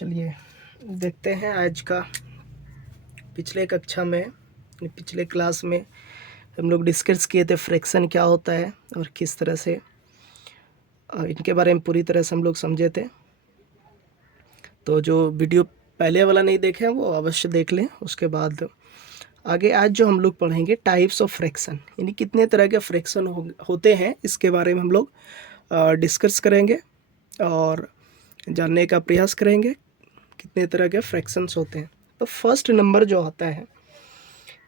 चलिए देखते हैं आज का। पिछले कक्षा में, पिछले क्लास में हम लोग डिस्कस किए थे फ्रैक्शन क्या होता है और किस तरह से इनके बारे में पूरी तरह से हम लोग समझे थे। तो जो वीडियो पहले वाला नहीं देखे हैं वो अवश्य देख लें। उसके बाद आगे आज जो हम लोग पढ़ेंगे टाइप्स ऑफ फ्रैक्शन, यानी कितने तरह के फ्रैक्शन होते हैं, इसके बारे में हम लोग डिस्कस करेंगे और जानने का प्रयास करेंगे कितने तरह के फ्रैक्शंस होते हैं। तो फर्स्ट नंबर जो आता है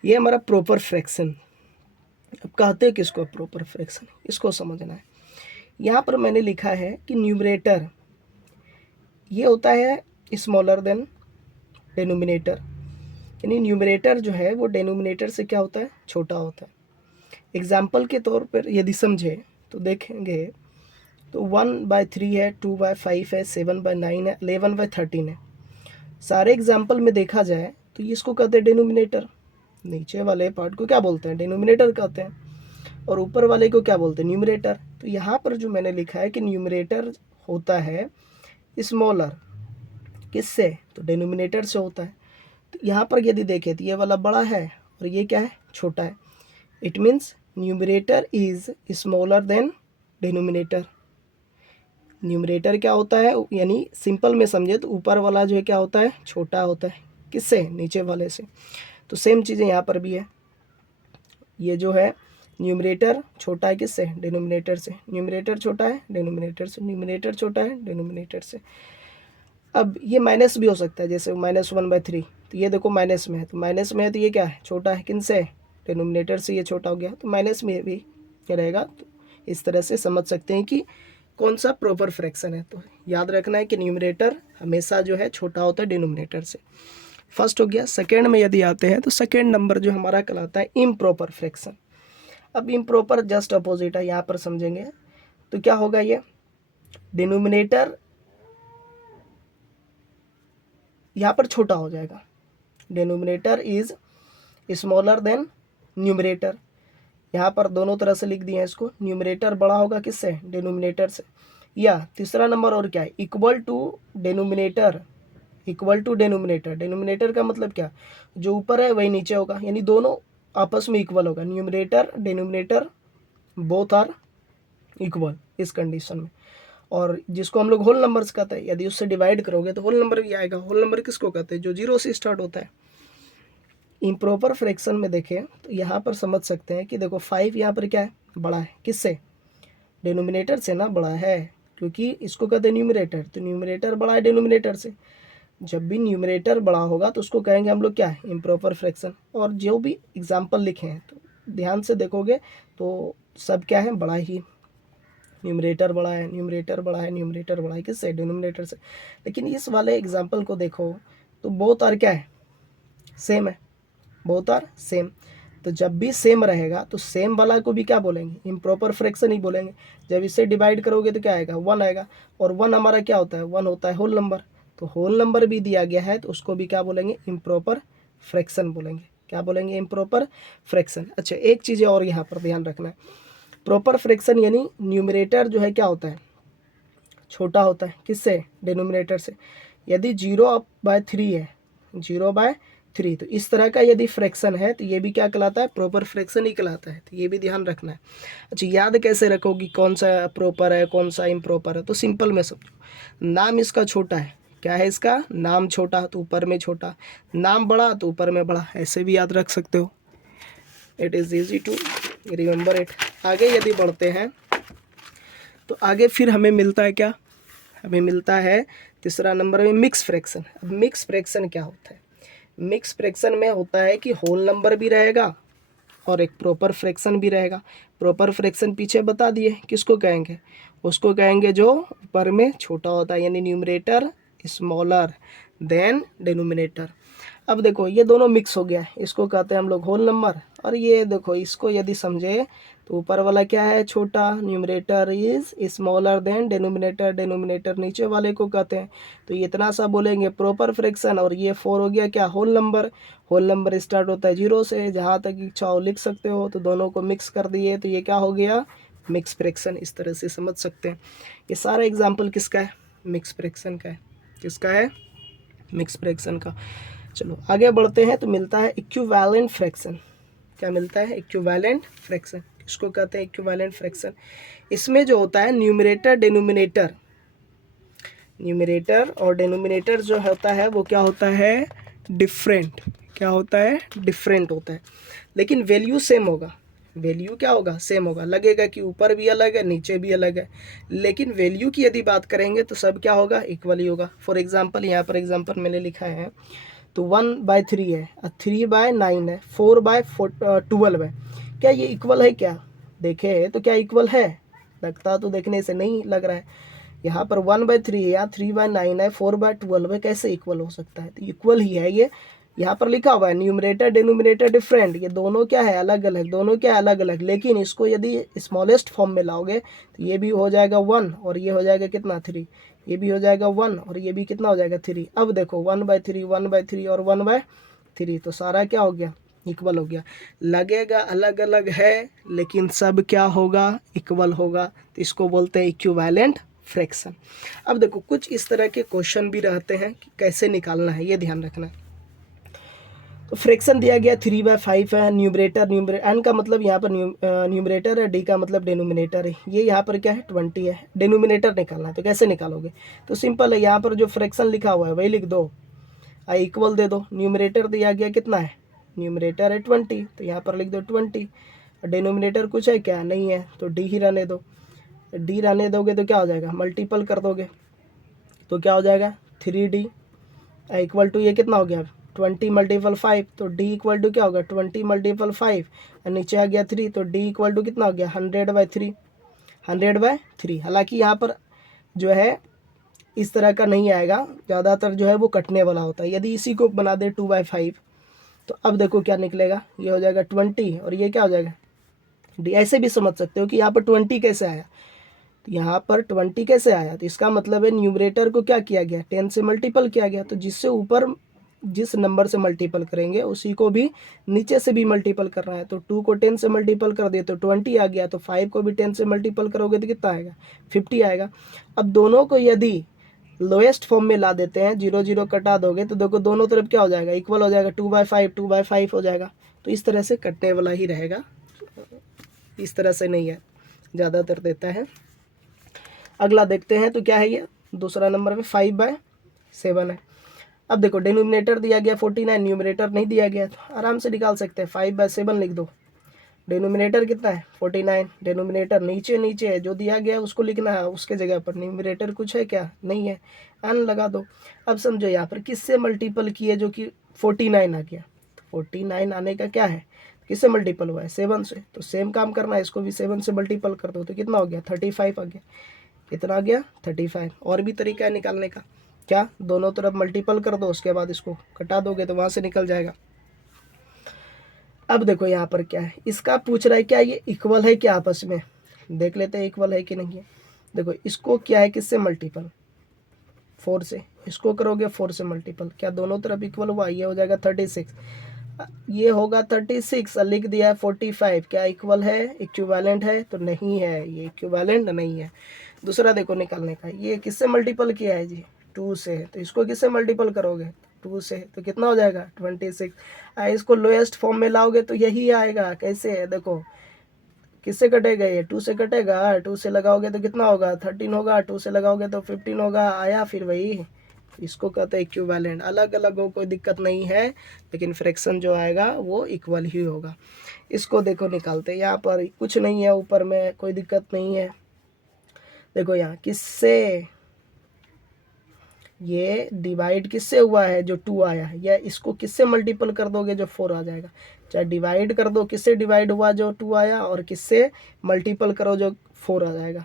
ये हमारा प्रॉपर फ्रैक्शन। अब कहते हैं किसको प्रॉपर फ्रैक्शन, इसको समझना है। यहाँ पर मैंने लिखा है कि न्यूमरेटर ये होता है स्मॉलर देन डेनोमिनेटर, यानी न्यूमरेटर जो है वो डेनोमिनेटर से क्या होता है, छोटा होता है। एग्जाम्पल के तौर पर यदि समझे तो देखेंगे तो 1/3 है, 2/5 है, 7/9 है, 11/13 है। सारे एग्जाम्पल में देखा जाए तो इसको कहते हैं डेनोमिनेटर। नीचे वाले पार्ट को क्या बोलते हैं, डेनोमिनेटर कहते हैं, और ऊपर वाले को क्या बोलते हैं, न्यूमरेटर। तो यहाँ पर जो मैंने लिखा है कि न्यूमरेटर होता है स्मॉलर, किससे, तो डेनोमिनेटर से होता है। तो यहाँ पर यदि देखें तो ये वाला बड़ा है और ये क्या है, छोटा है। It means numerator is smaller than denominator. Numerator क्या होता है, यानी सिंपल में समझे तो ऊपर वाला जो है क्या होता है, छोटा होता है, किससे, नीचे वाले से। तो सेम चीज़ें यहाँ पर भी है। ये जो है न्यूमरेटर छोटा है किससे, डिनोमिनेटर से। न्यूमरेटर छोटा है डिनोमिनेटर से, न्यूमरेटर छोटा है डिनोमिनेटर से। अब ये माइनस भी हो सकता है, जैसे -1/3, तो ये देखो माइनस में है, तो माइनस में है तो ये क्या है, छोटा है, किन से, डिनोमिनेटर से ये छोटा हो गया, तो माइनस में भी क्या रहेगा। तो इस तरह से समझ सकते हैं कि कौन सा प्रॉपर फ्रैक्शन है। तो याद रखना है कि न्यूमरेटर हमेशा जो है छोटा होता है डिनोमिनेटर से। फर्स्ट हो गया। सेकेंड में यदि आते हैं तो सेकेंड नंबर जो हमारा कहलाता है इम्प्रॉपर फ्रैक्शन। अब इम्प्रॉपर जस्ट अपोजिट है, यहाँ पर समझेंगे तो क्या होगा, ये डिनोमिनेटर यहाँ पर छोटा हो जाएगा। Denominator is smaller than numerator. यहाँ पर दोनों तरह से लिख दिए हैं इसको। न्यूमरेटर बड़ा होगा किससे, डिनोमिनेटर से। या तीसरा नंबर और क्या है, equal to denominator. Equal to denominator, denominator का मतलब क्या, जो ऊपर है वही नीचे होगा, यानी दोनों आपस में इक्वल होगा। Numerator denominator both are equal इस कंडीशन में। और जिसको हम लोग होल नंबर्स कहते हैं, यदि उससे डिवाइड करोगे तो होल नंबर भी आएगा। होल नंबर किसको कहते हैं, जो 0 से स्टार्ट होता है। इम्प्रॉपर फ्रैक्शन में देखें तो यहाँ पर समझ सकते हैं कि देखो 5 यहाँ पर क्या है, बड़ा है, किससे, डिनोमिनेटर से ना, बड़ा है, क्योंकि इसको कहते हैं न्यूमरेटर, तो न्यूमरेटर बड़ा है डिनोमिनेटर से। जब भी न्यूमरेटर बड़ा होगा तो उसको कहेंगे हम लोग क्या है, इम्प्रॉपर फ्रैक्शन। और जो भी एग्जाम्पल लिखे हैं तो ध्यान से देखोगे तो सब क्या है, बड़ा ही। न्यूमरेटर बड़ा है, न्यूमरेटर बड़ा है, न्यूमरेटर बड़ा है, किससे, डिनोमिनेटर से। लेकिन इस वाले एग्जाम्पल को देखो तो बोथ आर क्या है, सेम है, बोथ आर सेम। तो जब भी सेम रहेगा तो सेम वाला को भी क्या बोलेंगे, इम्प्रॉपर फ्रैक्शन ही बोलेंगे। जब इससे डिवाइड करोगे तो क्या आएगा, 1 आएगा। और 1 हमारा क्या होता है, 1 होता है होल नंबर। तो होल नंबर भी दिया गया है तो उसको भी क्या बोलेंगे, इम्प्रॉपर फ्रैक्शन बोलेंगे। क्या बोलेंगे, इम्प्रॉपर फ्रैक्शन। अच्छा, एक चीज़ और यहाँ पर ध्यान रखना है। प्रॉपर फ्रैक्शन यानी न्यूमरेटर जो है क्या होता है, छोटा होता है, किससे, डिनोमिनेटर से। यदि 0/3 है, 0/3, तो इस तरह का यदि फ्रैक्शन है तो ये भी क्या कहलाता है, प्रॉपर फ्रैक्शन ही कहलाता है। तो ये भी ध्यान रखना है। अच्छा, याद कैसे रखोगी कौन सा प्रॉपर है कौन सा इम्प्रॉपर है, तो सिंपल में समझो। नाम इसका छोटा है, क्या है इसका, नाम छोटा तो ऊपर में छोटा, नाम बड़ा तो ऊपर में बड़ा, ऐसे भी याद रख सकते हो। It is easy to remember it. आगे यदि बढ़ते हैं तो आगे फिर हमें मिलता है क्या, हमें मिलता है तीसरा नंबर में मिक्स फ्रैक्शन। अब मिक्स फ्रैक्शन क्या होता है, मिक्स फ्रैक्शन में होता है कि होल नंबर भी रहेगा और एक प्रॉपर फ्रैक्शन भी रहेगा। प्रॉपर फ्रैक्शन पीछे बता दिए, किसको कहेंगे, उसको कहेंगे जो ऊपर में छोटा होता है, यानी न्यूमरेटर स्मॉलर देन डिनोमिनेटर। अब देखो ये दोनों मिक्स हो गया है, इसको कहते हैं हम लोग होल नंबर। और ये देखो इसको यदि समझे तो ऊपर वाला क्या है, छोटा, numerator is smaller than denominator, denominator नीचे वाले को कहते हैं। तो ये इतना सा बोलेंगे प्रॉपर फ्रैक्शन। और ये 4 हो गया क्या, whole number. Whole number start होता है 0 से, जहाँ तक इच्छा हो लिख सकते हो। तो दोनों को मिक्स कर दिए तो ये क्या हो गया, मिक्स फ्रैक्शन। इस तरह से समझ सकते हैं। ये सारा एग्जाम्पल किसका है, मिक्स फ्रैक्शन का है। किसका है, मिक्स फ्रैक्शन का। चलो आगे बढ़ते हैं, तो मिलता है इक्विवेलेंट फ्रैक्शन। क्या मिलता है? Equivalent fraction. इसको कहते हैं इक्विवेलेंट फ्रैक्शन। इसमें जो होता है न्यूमरेटर डिनोमिनेटर, न्यूमरेटर और डिनोमिनेटर जो होता है वो क्या होता है? डिफरेंट। क्या होता है? डिफरेंट होता है, लेकिन वैल्यू सेम होगा। वैल्यू क्या होगा? सेम होगा। लगेगा कि ऊपर भी अलग है नीचे भी अलग है, लेकिन वैल्यू की यदि बात करेंगे तो सब क्या होगा? इक्वल ही होगा। फॉर एग्जांपल यहाँ पर एग्जांपल मैंने लिखा है, तो 1/3 है, 3/9 है, 4/12 है। क्या ये इक्वल है? क्या देखे तो क्या इक्वल है? लगता तो देखने से नहीं लग रहा है। यहाँ पर 1/3 है या 3/9 है, 4/12 है, कैसे इक्वल हो सकता है? तो इक्वल ही है ये। यहाँ पर लिखा हुआ है न्यूमरेटर डिनोमिनेटर डिफरेंट, ये दोनों क्या है? अलग अलग। दोनों क्या अलग अलग, लेकिन इसको यदि स्मॉलेस्ट फॉर्म में लाओगे तो ये भी हो जाएगा 1 और ये हो जाएगा कितना? 3। ये भी हो जाएगा 1 और ये भी कितना हो जाएगा? 3। अब देखो 1/3, 1/3 और 1/3, तो सारा क्या हो गया? इक्वल हो गया। लगेगा अलग अलग है, लेकिन सब क्या होगा? इक्वल होगा। तो इसको बोलते हैं इक्विवेलेंट फ्रैक्शन। अब देखो कुछ इस तरह के क्वेश्चन भी रहते हैं कि कैसे निकालना है, ये ध्यान रखना है। तो फ्रैक्शन दिया गया 3/5 है, न्यूमरेटर एन का मतलब यहाँ पर न्यूमरेटर है, डी का मतलब डिनोमिनेटर है। ये यहाँ पर क्या है? 20 है। डिनोमिनेटर निकालना है, तो कैसे निकालोगे? तो सिंपल है, यहाँ पर जो फ्रैक्शन लिखा हुआ है वही लिख दो, आई इक्वल दे दो। न्यूमरेटर दिया गया कितना है? न्यूमरेटर है 20, तो यहाँ पर लिख दो 20। डिनोमिनेटर कुछ है क्या? नहीं है, तो डी ही रहने दो। डी रहने दोगे तो क्या हो जाएगा? मल्टीपल कर दोगे तो क्या हो जाएगा? 3D इक्वल टू ये कितना हो गया? 20 × 5, तो डी इक्वल टू क्या होगा? 20 × 5 और नीचे आ गया 3, तो डी इक्वल टू कितना हो गया? 100/3। 100/3। हालांकि यहाँ पर जो है इस तरह का नहीं आएगा, ज़्यादातर जो है वो कटने वाला होता है। यदि इसी को बना दे 2/5, तो अब देखो क्या निकलेगा? ये हो जाएगा 20 और ये क्या हो जाएगा? डी। ऐसे भी समझ सकते हो कि यहाँ पर 20 कैसे आया, तो यहाँ पर 20 कैसे आया? तो इसका मतलब है न्यूमरेटर को क्या किया गया? 10 से मल्टीपल किया गया। तो जिससे ऊपर जिस नंबर से मल्टीपल करेंगे उसी को भी नीचे से भी मल्टीपल करना है। तो 2 को 10 से मल्टीपल कर दिए तो 20 आ गया, तो 5 को भी 10 से मल्टीपल करोगे तो कितना आएगा? 50 आएगा। अब दोनों को यदि लोएस्ट फॉर्म में ला देते हैं, 0 0 कटा दोगे तो देखो दोनों तरफ क्या हो जाएगा? इक्वल हो जाएगा। 2/5 2/5 हो जाएगा। तो इस तरह से कटने वाला ही रहेगा, इस तरह से नहीं है, ज़्यादातर देता है। अगला देखते हैं, तो क्या है ये? दूसरा नंबर में 5/7 है। अब देखो डिनोमिनेटर दिया गया 49, न्यूमरेटर नहीं दिया गया, तो आराम से निकाल सकते हैं। 5/7 लिख दो। डिनोमिनेटर कितना है? 49। डिनोमिनेटर नीचे नीचे है, जो दिया गया है उसको लिखना है उसके जगह पर। न्यूमरेटर कुछ है क्या? नहीं है, एन लगा दो। अब समझो यहाँ पर किससे मल्टीपल किए जो कि 49 आ गया? 49 आने का क्या है? किससे मल्टीपल हुआ है? 7 से। तो सेम काम करना है, इसको भी 7 से मल्टीपल कर दो, तो कितना हो गया? 35 आ गया। कितना आ गया? 35। और भी तरीका है निकालने का। क्या? दोनों तरफ मल्टीपल कर दो, उसके बाद इसको कटा दोगे तो वहाँ से निकल जाएगा। अब देखो यहाँ पर क्या है, इसका पूछ रहा है क्या ये इक्वल है क्या आपस में? देख लेते हैं इक्वल है कि नहीं है। देखो इसको क्या है, किससे मल्टीपल? 4 से। इसको करोगे 4 से मल्टीपल, क्या दोनों तरफ इक्वल हुआ? ये हो जाएगा 36, ये होगा 36, लिख दिया है 45। क्या इक्वल है? इक्विवेलेंट है? तो नहीं है, ये इक्विवेलेंट नहीं है। दूसरा देखो निकालने का, ये किससे मल्टीपल किया है जी? 2 से। तो इसको किससे मल्टीपल करोगे? 2 से। तो कितना हो जाएगा? 26। इसको लोएस्ट फॉर्म में लाओगे तो यही आएगा। कैसे है देखो, किससे कटेगा? ये 2 से कटेगा। 2 से लगाओगे तो कितना होगा? 13 होगा। 2 से लगाओगे तो 15 होगा। आया फिर वही। इसको कहते हैं इक्विवेलेंट। अलग अलग हो कोई दिक्कत नहीं है, लेकिन फ्रैक्शन जो आएगा वो इक्वल ही होगा। इसको देखो निकालते हैं। यहाँ पर कुछ नहीं है, ऊपर में कोई दिक्कत नहीं है। देखो यहाँ किससे ये डिवाइड किससे हुआ है? जो 2 आया है, या इसको किससे मल्टीपल कर दोगे? जो 4 आ जाएगा। चाहे डिवाइड कर दो, किससे डिवाइड हुआ? जो 2 आया, और किससे मल्टीपल करो? जो 4 आ जाएगा।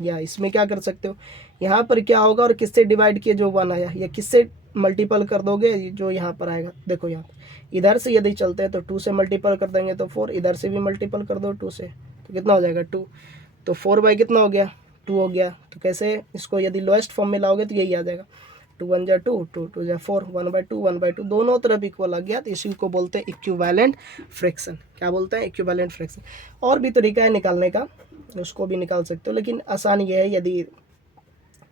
या इसमें क्या कर सकते हो, यहाँ पर क्या होगा और किससे डिवाइड किए? जो 1 आया, या किससे मल्टीपल कर दोगे? जो यहाँ पर आएगा। देखो यहाँ इधर से यदि चलते हैं तो 2 से मल्टीपल कर देंगे तो 4, इधर से भी मल्टीपल कर दो 2 से, तो कितना हो जाएगा? 2। तो 4 कितना हो गया? 2 हो गया। तो कैसे इसको यदि लोएस्ट फॉर्म में लाओगे तो यही आ जाएगा। 2 1 जा 2, 2 2 जा 4, 1/2 1/2, दोनों तरफ इक्वल आ गया। तो इसी को बोलते हैं इक्विवेलेंट फ्रैक्शन। क्या बोलते हैं? Equivalent fraction. और भी तरीका है निकालने का, उसको भी निकाल सकते हो, लेकिन आसान ये है, यदि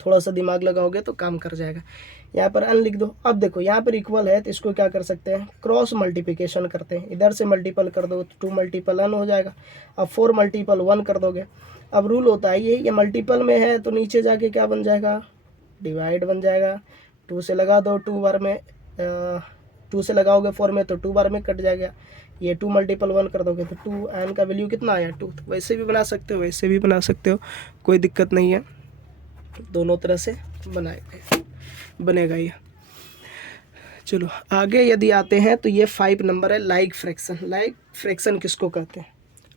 थोड़ा सा दिमाग लगाओगे तो काम कर जाएगा। यहाँ पर n लिख दो। अब देखो यहाँ पर इक्वल है तो इसको क्या कर सकते हैं, क्रॉस मल्टीप्लिकेशन करते हैं, इधर से मल्टीपल कर दो तो 2 मल्टीपल n हो जाएगा। अब 4 मल्टीपल 1 कर दोगे। अब रूल होता है ये मल्टीपल में है तो नीचे जाके क्या बन जाएगा, डिवाइड बन जाएगा। 2 से लगा दो, 2 बार में 2 से लगाओगे 4 में तो 2 बार में कट जाएगा। ये 2 मल्टीपल 1 कर दोगे तो 2 n का वैल्यू कितना आया 2। तो वैसे भी बना सकते हो, वैसे भी बना सकते हो, कोई दिक्कत नहीं है, दोनों तरह से बनेगा ये। चलो आगे यदि आते हैं तो ये 5 नंबर है लाइक फ्रैक्शन। लाइक फ्रैक्शन किसको कहते हैं,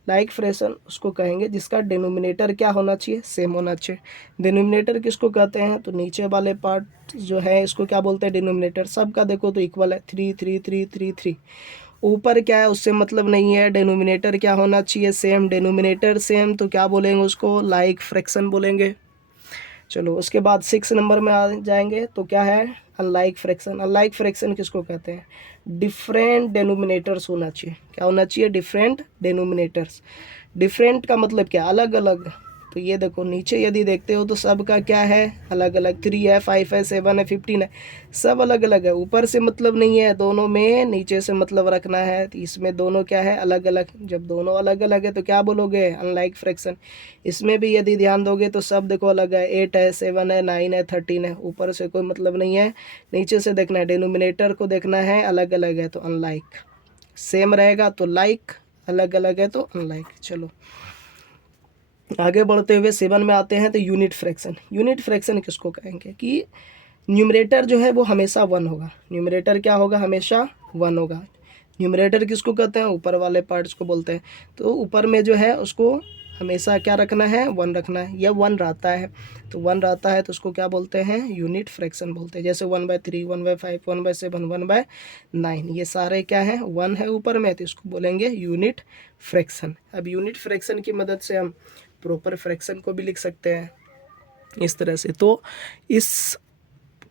लाइक फ्रैक्शन उसको कहेंगे जिसका डिनोमिनेटर क्या होना चाहिए, सेम होना चाहिए। डिनोमिनेटर किसको कहते हैं, तो नीचे वाले पार्ट जो है इसको क्या बोलते हैं, डिनोमिनेटर। सबका देखो तो इक्वल है, 3 3 3 3 3। ऊपर क्या है उससे मतलब नहीं है, डिनोमिनेटर क्या होना चाहिए, सेम। डिनोमिनेटर सेम तो क्या बोलेंगे उसको, लाइक फ्रैक्शन बोलेंगे। चलो उसके बाद 6 नंबर में आ जाएंगे तो क्या है, अनलाइक फ्रैक्शन। अनलाइक फ्रैक्शन किसको कहते हैं, डिफरेंट डेनोमिनेटर्स होना चाहिए। क्या होना चाहिए, डिफरेंट डेनोमिनेटर्स। डिफरेंट का मतलब क्या, अलग अलग। तो ये देखो नीचे यदि देखते हो तो सबका क्या है, अलग अलग। 3 है, 5 है, 7 है, 15 है, सब अलग अलग है। ऊपर से मतलब नहीं है दोनों में, नीचे से मतलब रखना है। तो इसमें दोनों क्या है, अलग अलग। जब दोनों अलग अलग है तो क्या बोलोगे, अनलाइक फ्रैक्शन। इसमें भी यदि ध्यान दोगे तो सब देखो अलग है, 8 है, 7 है, 9 है, 13 है। ऊपर से कोई मतलब नहीं है, नीचे से देखना है, डिनोमिनेटर को देखना है, अलग अलग है तो अनलाइक। सेम रहेगा तो लाइक, अलग अलग है तो अनलाइक। चलो आगे बढ़ते हुए 7 में आते हैं तो यूनिट फ्रैक्शन। यूनिट फ्रैक्शन किसको कहेंगे कि न्यूमरेटर जो है वो हमेशा 1 होगा। न्यूमरेटर क्या होगा, हमेशा 1 होगा। न्यूमरेटर किसको कहते हैं, ऊपर वाले पार्ट्स को बोलते हैं। तो ऊपर में जो है उसको हमेशा क्या रखना है, 1 रखना है। यह 1 रहता है तो 1 रहता है तो उसको क्या बोलते हैं, यूनिट फ्रैक्शन बोलते हैं। जैसे 1/3, 1/5, 1/7, 1/9, ये सारे क्या है, 1 है ऊपर में, तो इसको बोलेंगे यूनिट फ्रैक्शन। अब यूनिट फ्रैक्शन की मदद से हम प्रॉपर फ्रैक्शन को भी लिख सकते हैं इस तरह से। तो इस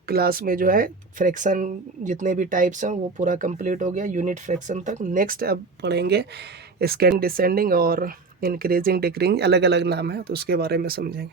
क्लास में जो है फ्रैक्शन जितने भी टाइप्स हैं वो पूरा कंप्लीट हो गया यूनिट फ्रैक्शन तक। नेक्स्ट अब पढ़ेंगे स्कैन डिसेंडिंग और इंक्रीजिंग डिक्रीजिंग, अलग अलग नाम है तो उसके बारे में समझेंगे।